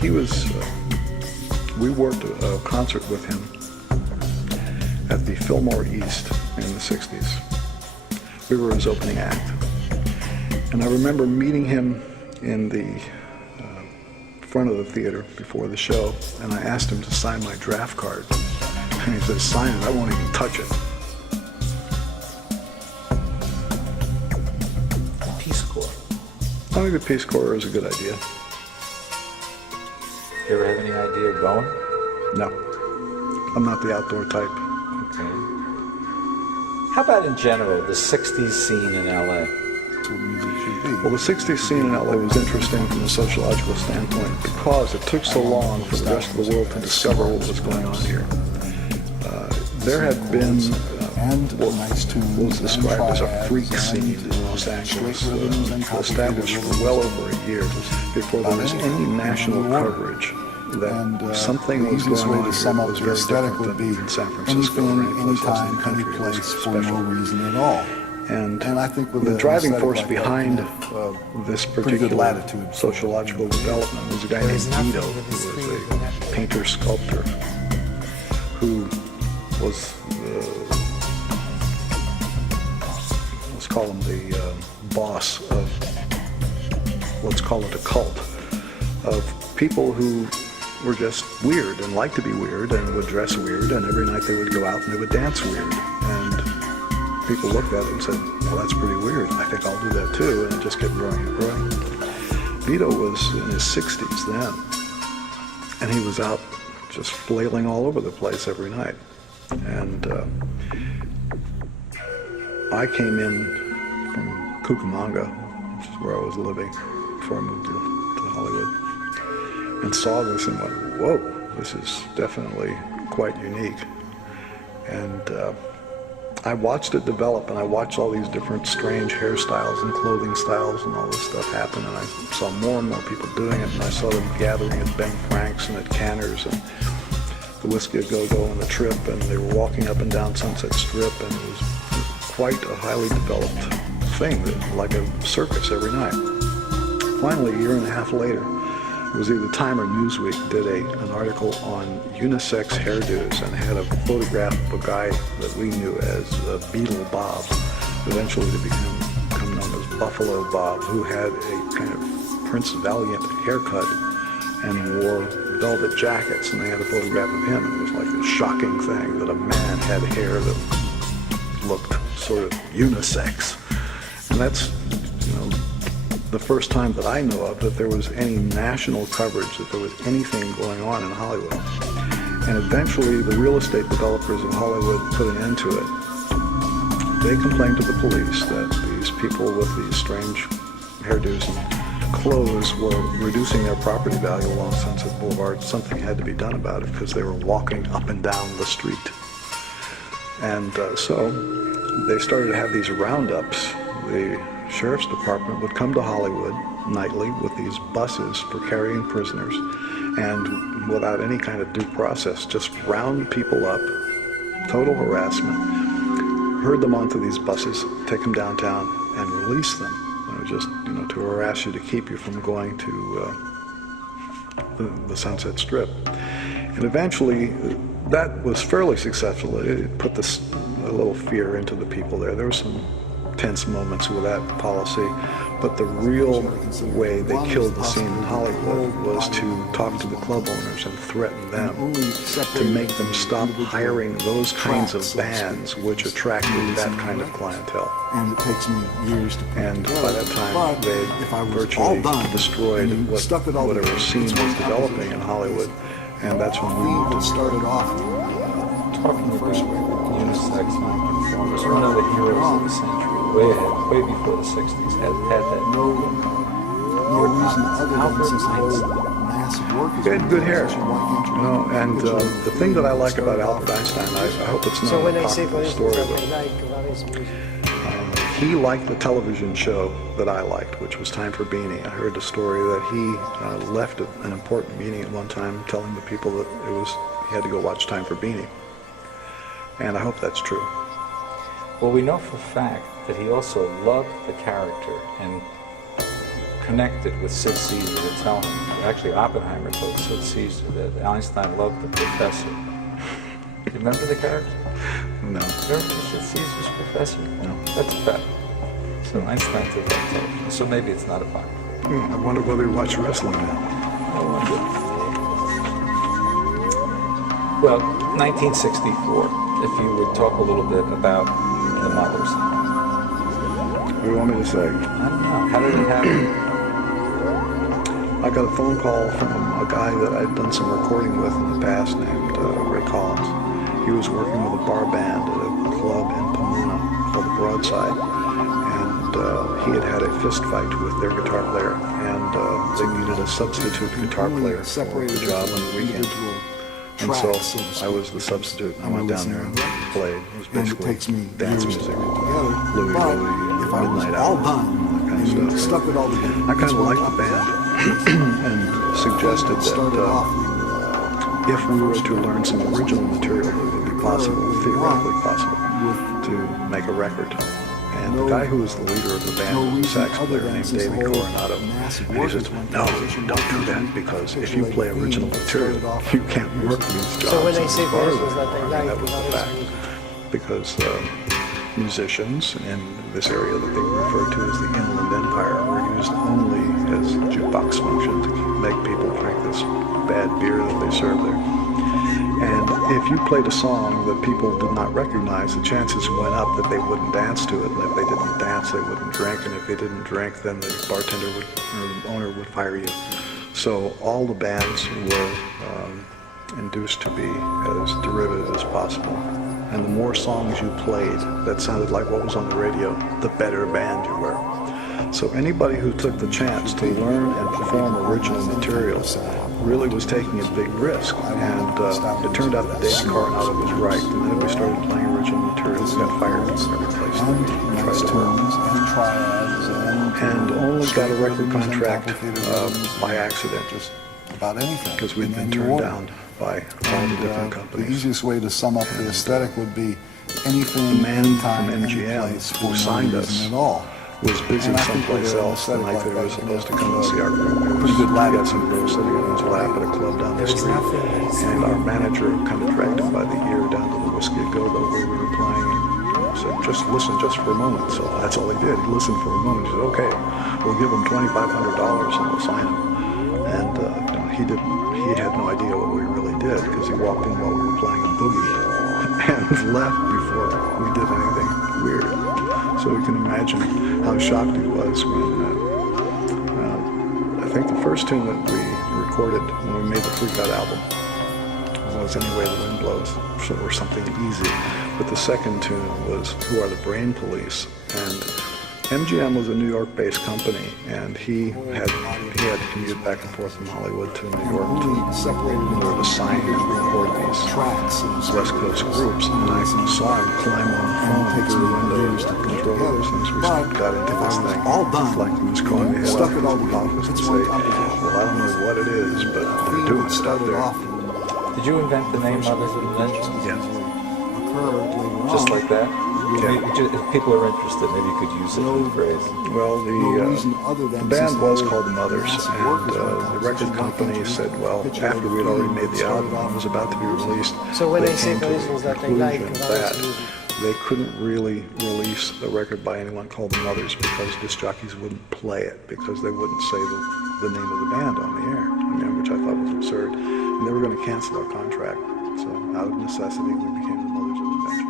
he was, we worked a concert with him at the Fillmore East in the 60s. We were his opening act. And I remember meeting him in the front of the theater before the show, and I asked him to sign my draft card. And he said, sign it, I won't even touch it. Peace Corps. I think the Peace Corps is a good idea. You ever have any idea of going? No, I'm not the outdoor type. Okay. How about in general, the 60s scene in LA? Well, the 60s scene in LA was interesting from a sociological standpoint because it took so long for the rest of the world to discover what was going on here. There had been what was described as a freak scene in Los Angeles, established for well over a year before there was any national coverage that something was going on here that was very different than in San Francisco or any place else in the country. It was for no reason at all. And I think with the driving force like behind this particular latitude sociological development was a guy named Vito, who was a painter-sculptor, who was, let's call him the boss of, let's call it a cult, of people who were just weird and liked to be weird and would dress weird, and every night they would go out and they would dance weird. And people looked at it and said, well, that's pretty weird. I think I'll do that too. And it just kept growing and growing. Vito was in his 60s then. And he was out just flailing all over the place every night. And I came in from Cucamonga, which is where I was living before I moved to Hollywood, and saw this and went, whoa, this is definitely quite unique. And I watched it develop, and I watched all these different strange hairstyles and clothing styles and all this stuff happen, and I saw more and more people doing it, and I saw them gathering at Ben Frank's and at Canner's and the Whiskey A Go-Go and the Trip, and they were walking up and down Sunset Strip, and it was quite a highly developed thing, like a circus every night. Finally, a year and a half later, it was either Time or Newsweek did an article on unisex hairdos and had a photograph of a guy that we knew as Beetle Bob, eventually to become known as Buffalo Bob, who had a kind of Prince Valiant haircut and wore velvet jackets, and they had a photograph of him. It was like a shocking thing that a man had hair that looked sort of unisex. And that's, the first time that I know of that there was any national coverage, that there was anything going on in Hollywood. And eventually the real estate developers of Hollywood put an end to it. They complained to the police that these people with these strange hairdos and clothes were reducing their property value along Sunset Boulevard. Something had to be done about it because they were walking up and down the street. And so they started to have these roundups. The Sheriff's Department would come to Hollywood nightly with these buses for carrying prisoners, and without any kind of due process, just round people up, total harassment, herd them onto these buses, take them downtown, and release them. Just to harass you, to keep you from going to the Sunset Strip. And eventually, that was fairly successful. It put a little fear into the people there. There were some tense moments with that policy, but the real way they killed the scene in Hollywood was to talk to the club owners and threaten them to make them stop hiring those kinds of bands which attracted that kind of clientele. And it takes me years to put And together. by that time, they virtually destroyed whatever scene was developing in Hollywood, and that's when we moved to started off Talking about unisex non-conformers, one of the heroes of the century, way before the 60s, had that no reason other than since his massive work is He had good hair, why and the thing that I like about Albert Einstein, I hope it's not a popular story, but he liked the television show that I liked, which was Time for Beanie. I heard a story that he left an important meeting at one time telling the people that he had to go watch Time for Beanie. And I hope that's true. Well, we know for a fact that he also loved the character and connected with Sid Caesar to tell him. Actually, Oppenheimer told Sid Caesar that Einstein loved the professor. Do you remember the character? No. Remember Sid Caesar's professor? No. That's a fact. So Einstein took that television. So maybe it's not a fact. I wonder whether he watched wrestling now. I wonder. Well, 1964. If you would talk a little bit about the Mothers. What do you want me to say? I don't know. How did it happen? I got a phone call from a guy that I'd done some recording with in the past named Ray Collins. He was working with a bar band at a club in Pomona called the Broadside, and he had a fist fight with their guitar player, and they needed a substitute guitar player for the job on the weekend. And so I was the substitute. I went down there and played. It was basically dance music, Louie Louie, Midnight Hour, all that kind of stuff. I kind of liked the band and suggested that if we were to learn some original material, it would be possible, theoretically possible, to make a record. And the guy who was the leader of the band was a sax player named David Coronado. And he says, no, don't do that, because if you play original material, you can't work these jobs. So when they say versions that they like, that was the fact. Because musicians in this area that they referred to as the Inland Empire were used only as jukebox function to make people drink this bad beer that they served there. And if you played a song that people did not recognize, the chances went up that they wouldn't dance to it. And if they didn't dance, they wouldn't drink. And if they didn't drink, then the bartender would, or the owner would fire you. So all the bands were induced to be as derivative as possible. And the more songs you played that sounded like what was on the radio, the better band you were. So anybody who took the chance to learn and perform original material really was taking a big risk. And it turned out that David Coronado was right. The minute we started playing original material, we got fired from every place that we tried to work. And only got a record contract by accident. Just about anything. Because we'd been turned down by all the different companies. The easiest way to sum up the aesthetic would be anything, the man anytime, from MGM anyplace, who signed us at all. was busy someplace else the night they were supposed to come and see our group. Pretty good lab. We got some girl sitting in his lap at a club down the street, and our manager kind of dragged him by the ear down to the Whiskey A Go-Go where we were playing, and said, just listen just for a moment. So that's all he did. He listened for a moment. He said, okay, we'll give him $2,500 and we'll sign him. And he had no idea what we really did, because he walked in while we were playing a boogie and left before we did anything weird. So you can imagine how shocked he was when, I think the first tune that we recorded when we made the Freak Out album was Any Way the Wind Blows, or something easy. But the second tune was Who Are the Brain Police? And MGM was a New York-based company, and he had to commute back and forth from Hollywood to New York to sort of assign and record these West Coast groups. And I saw him climb on the phone through the windows to control those things. We got into this thing. It's like he was going to head off to the office and say, well, I don't know what it is, but they're doing stuff there. Did you invent the name Mothers of Invention? Yes. Just like that? Yeah. If people are interested, maybe you could use it in the phrase. Well, the band was called the Mothers, and the record company said, well, after we had already made the album and it was about to be released, so when they say came to versions the that they like, conclusion that they couldn't really release a record by anyone called the Mothers because disc jockeys wouldn't play it, because they wouldn't say the name of the band on the air, which I thought was absurd. And they were going to cancel our contract. So out of necessity, we became the Mothers of Invention.